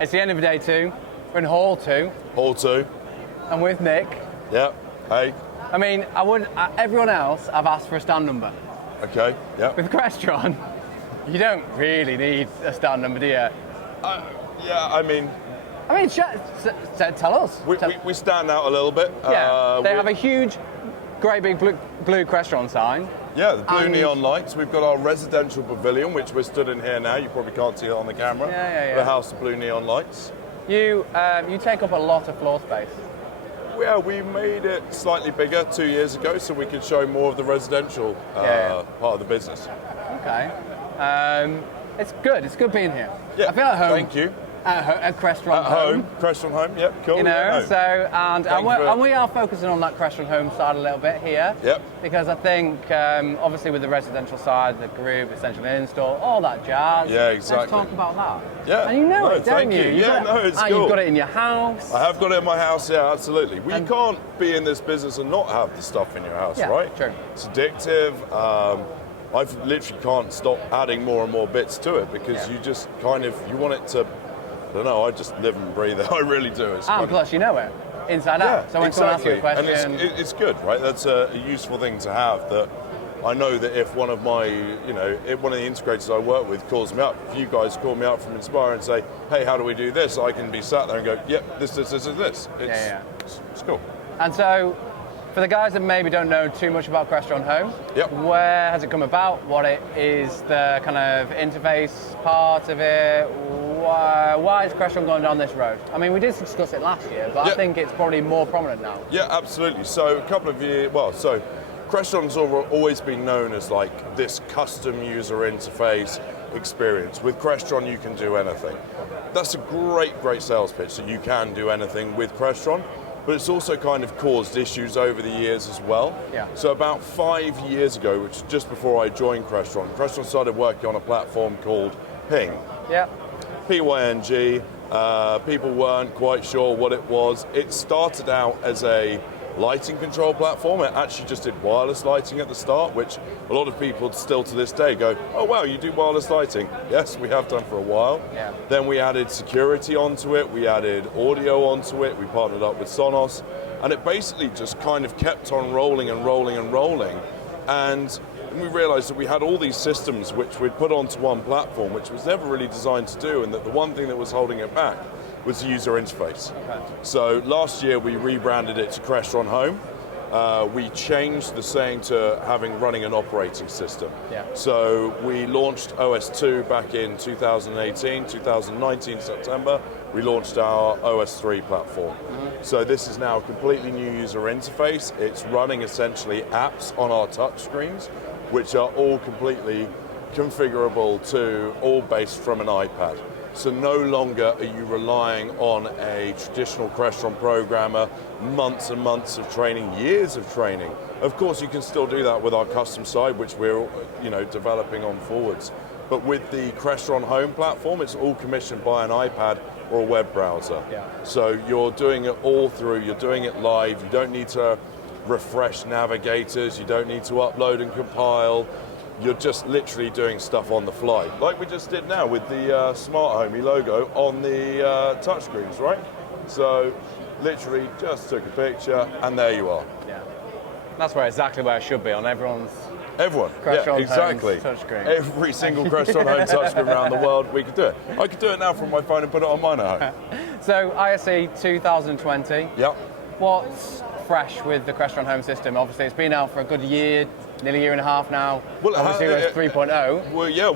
It's the end of day 2. We're in hall 2. Hall 2. I'm with Nick. Yeah. Hey. I mean, everyone else, I've asked for a stand number. Okay. Yeah. With Crestron, you don't really need a stand number, do you? Yeah. I mean, tell us. We stand out a little bit. Yeah. They have a huge, great big blue Crestron sign. Yeah, the blue neon lights. We've got our residential pavilion, which we're stood in here now. You probably can't see it on the camera. Yeah. The house of blue neon lights. You take up a lot of floor space. Yeah, we made it slightly bigger 2 years ago so we could show more of the residential part of the business. Okay. It's good. It's good being here. Yeah, I feel at home. Thank you. At Crestron Home. Crestron Home, yep, cool. You know, yeah, and we are focusing on that Crestron Home side a little bit here. Yep. Because I think, obviously with the residential side, the group, essential install, all that jazz. Yeah, exactly. Let's talk about that. Yeah. And you know it, don't you? It's cool. You've got it in your house. I have got it in my house, yeah, absolutely. We can't be in this business and not have the stuff in your house, right? True. It's addictive. I literally can't stop adding more and more bits to it because you just you want it to, I don't know, I just live and breathe it. I really do. Plus, you know it, inside out. So when someone asks you a question... And it's good, right? That's a useful thing to have, that I know that if one of my, if one of the integrators I work with calls me up, if you guys call me up from Inspire and say, hey, how do we do this? I can be sat there and go, yep, this. It's cool. And so, for the guys that maybe don't know too much about Crestron Home, where has it come about? What it is the kind of interface part of it? Why is Crestron going down this road? I mean, we did discuss it last year, but I think it's probably more prominent now. Yeah, absolutely. So a couple of years, Crestron's always been known as like this custom user interface experience. With Crestron, you can do anything. That's a great sales pitch, that you can do anything with Crestron. But it's also kind of caused issues over the years as well. Yeah. So about 5 years ago, which is just before I joined Crestron started working on a platform called Ping. Yeah. PYNG. People weren't quite sure what it was. It started out as a lighting control platform. It actually just did wireless lighting at the start, which a lot of people still to this day go, oh wow, you do wireless lighting. Yes, we have done for a while. Yeah. Then we added security onto it, we added audio onto it, we partnered up with Sonos, and it basically just kind of kept on rolling. And we realized that we had all these systems which we'd put onto one platform, which was never really designed to do, and that the one thing that was holding it back was the user interface. Okay. So last year we rebranded it to Crestron Home. We changed the saying to running an operating system. Yeah. So we launched OS2 back in 2018, 2019 September. We launched our OS3 platform. Mm-hmm. So this is now a completely new user interface. It's running essentially apps on our touch screens, which are all completely configurable to all based from an iPad. So no longer are you relying on a traditional Crestron programmer, months and months of training, years of training. Of course, you can still do that with our custom side, which we're developing on forwards. But with the Crestron Home platform, it's all commissioned by an iPad or a web browser. Yeah. So you're doing it all through, you're doing it live, you don't need to refresh navigators, you don't need to upload and compile. You're just literally doing stuff on the fly, like we just did now with the Smart Homey logo on the touchscreens, right? So literally just took a picture and there you are. Yeah, that's exactly where it should be, on everyone's Crestron exactly. Touchscreen. Every single Crestron Home touchscreen around the world, we could do it. I could do it now from my phone and put it on mine at home. So ISE2020. Yep. What's fresh with the Crestron Home system? Obviously, it's been out for a good year, nearly a year and a half now. Well, obviously it was 3.0. Well, yeah,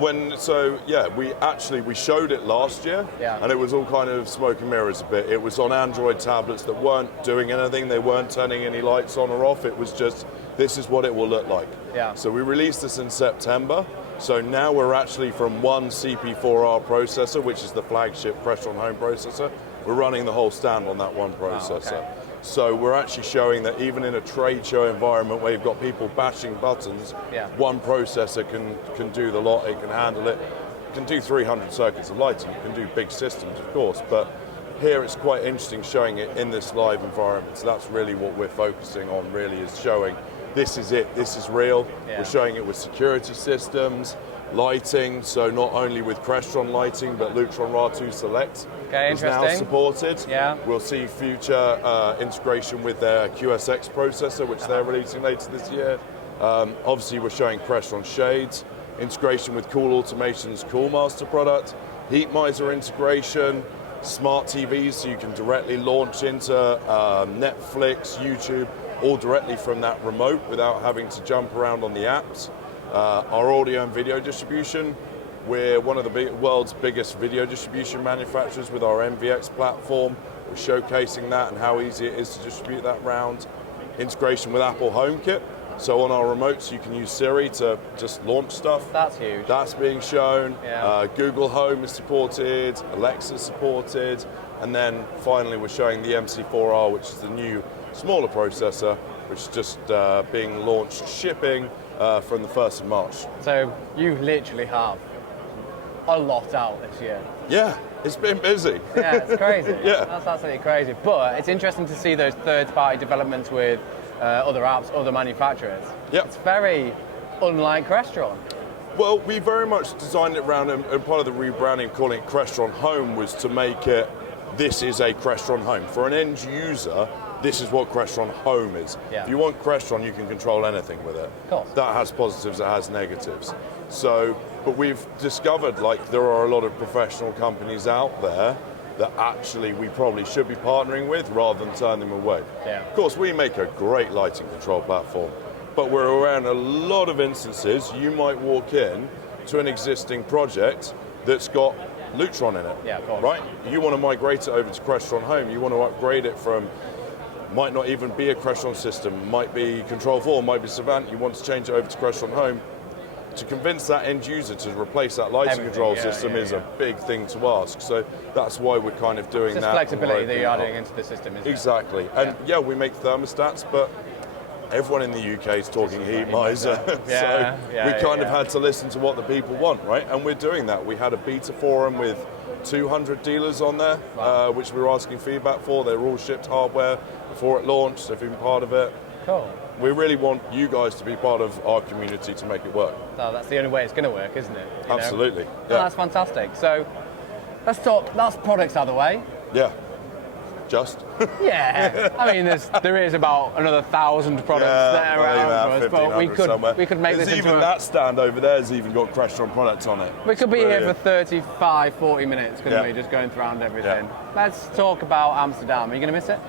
we showed it last year, and it was all kind of smoke and mirrors a bit. It was on Android tablets that weren't doing anything, they weren't turning any lights on or off. It was just, this is what it will look like. Yeah. So we released this in September. So now we're actually from one CP4R processor, which is the flagship Crestron Home processor. We're running the whole stand on that one processor. Oh, okay. So we're actually showing that even in a trade show environment where you've got people bashing buttons, one processor can do the lot, it can handle it. It can do 300 circuits of lighting, it can do big systems, of course, but here it's quite interesting showing it in this live environment. So that's really what we're focusing on, really, is showing this is it, this is real. Yeah. We're showing it with security systems, lighting, so not only with Crestron lighting, but Lutron RA2 Select Okay, is now interesting. supported. Yeah. We'll see future integration with their QSX processor, which they're releasing later this year. Obviously, we're showing Crestron shades, integration with Cool Automation's Coolmaster product, heat miser integration, smart TVs, so you can directly launch into Netflix, YouTube, all directly from that remote without having to jump around on the apps. Our audio and video distribution, we're one of the world's biggest video distribution manufacturers with our MVX platform. We're showcasing that and how easy it is to distribute that round. Integration with Apple HomeKit. So on our remotes, you can use Siri to just launch stuff. That's huge. That's being shown. Yeah. Google Home is supported, Alexa supported, and then finally we're showing the MC4R, which is the new smaller processor, which is just being launched, shipping from the 1st of March. So you literally have a lot out this year. Yeah, it's been busy. Yeah, it's crazy. Yeah. That's absolutely crazy. But it's interesting to see those third-party developments with other apps, other manufacturers. Yep. It's very unlike Crestron. Well, we very much designed it around, and part of the rebranding, calling it Crestron Home, was to make it, this is a Crestron Home. For an end user, this is what Crestron Home is. Yeah. If you want Crestron, you can control anything with it. Of course. That has positives, it has negatives. So, but we've discovered, like, there are a lot of professional companies out there that actually we probably should be partnering with rather than turn them away. Yeah. Of course, we make a great lighting control platform, but we're around a lot of instances, you might walk in to an existing project that's got Lutron in it. Yeah, of course. Right? You want to migrate it over to Crestron Home, you want to upgrade it from, might not even be a Crestron system, might be Control 4, might be Savant, you want to change it over to Crestron Home. To convince that end user to replace that lighting control system is a big thing to ask. So that's why we're kind of doing It's that. flexibility that you're adding into the system, isn't Exactly. And yeah, we make thermostats, but everyone in the UK is talking heat miser. So we kind of had to listen to what the people want, right? And we're doing that. We had a beta forum with 200 dealers on there, which we were asking feedback for. They were all shipped hardware before it launched. They've been part of it. Cool. We really want you guys to be part of our community to make it work. No, that's the only way it's going to work, isn't it? You Absolutely. know? Yeah. No, that's fantastic. So let's talk, that's products out of the way. Yeah. Just. Yeah. I mean, there is about another 1,000 products that are around for us, but we could make this into even that stand over there has even got Crestron products on it. We could be here for 35, 40 minutes, couldn't we, just going around everything. Let's talk about Amsterdam. Are you going to miss it?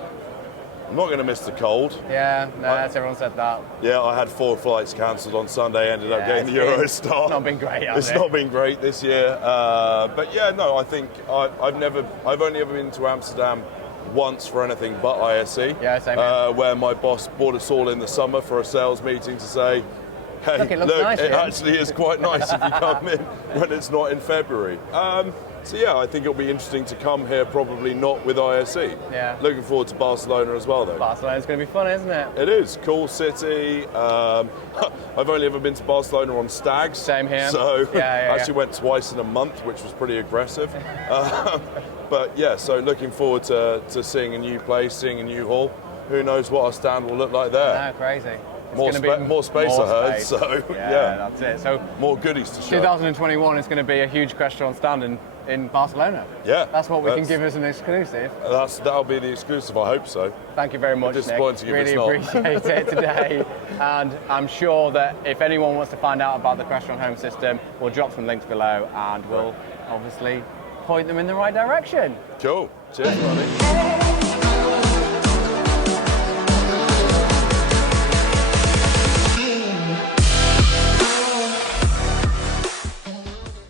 I'm not going to miss the cold. Yeah, no, everyone said that. Yeah, I had 4 flights cancelled on Sunday, ended up getting the Eurostar. It's not been great, It's not been great this year. But yeah, no, I think I've only ever been to Amsterdam once for anything but ISE. Yeah, same here. Where my boss brought us all in the summer for a sales meeting to say, hey, look, it actually is quite nice if you come in when it's not in February. So yeah, I think it'll be interesting to come here, probably not with ISE. Yeah. Looking forward to Barcelona as well, though. Barcelona's going to be fun, isn't it? It is. Cool city. I've only ever been to Barcelona on stags. Same here. So I actually went twice in a month, which was pretty aggressive. But yeah, so looking forward to seeing a new place, seeing a new hall. Who knows what our stand will look like there. No, crazy. More space, I heard. So yeah, that's it. So more goodies to show. 2021 is going to be a huge Crestron stand in Barcelona. Yeah, that's what we can give as an exclusive. That'll be the exclusive. I hope so. Thank you very much, Nick. Really appreciate it today. And I'm sure that if anyone wants to find out about the Crestron Home system, we'll drop some links below, and we'll obviously point them in the right direction. Cool. Cheers, buddy.